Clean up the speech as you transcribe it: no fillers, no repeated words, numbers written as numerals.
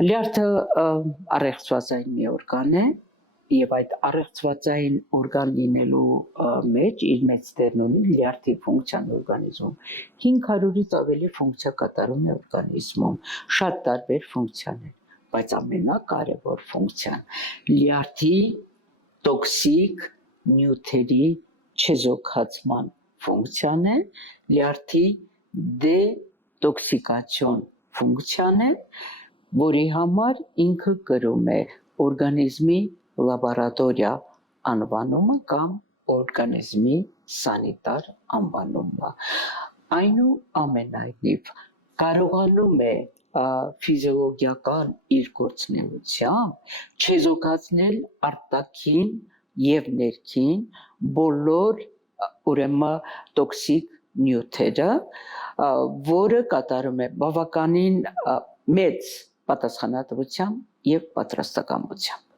Լյարդը առեղծվածային մի օրգան է եւ այդ առեղծվածային օրգան լինելու մեջ իր մեծ դերն ունի լյարդի ֆունկցիան օրգանիզմում 500-ից ավելի ֆունկցիա կատարում է օրգանիզմում շատ տարբեր ֆունկցիաներ բայց ամենակարևոր ֆունկցիան լյարդի տոքսիկ նյութերի չեզոքացման ֆունկցիան է լյարդի դետոքսիկացիոն ֆունկցիան է որի համար ինքը կրում է օրգանիզմի լաբորատորիա անվանումը կամ օրգանիզմի սանիտար անվանումը այնուամենայնիվ կարողանում է ֆիզիոլոգիական իր գործունեությամբ չեզոքացնել արտաքին եւ ներքին բոլոր ուրեմն տոքսիկ նյութերը որը կատարում է բավականին մեծ պատասխանատվությամբ եւ պատրաստակամությամբ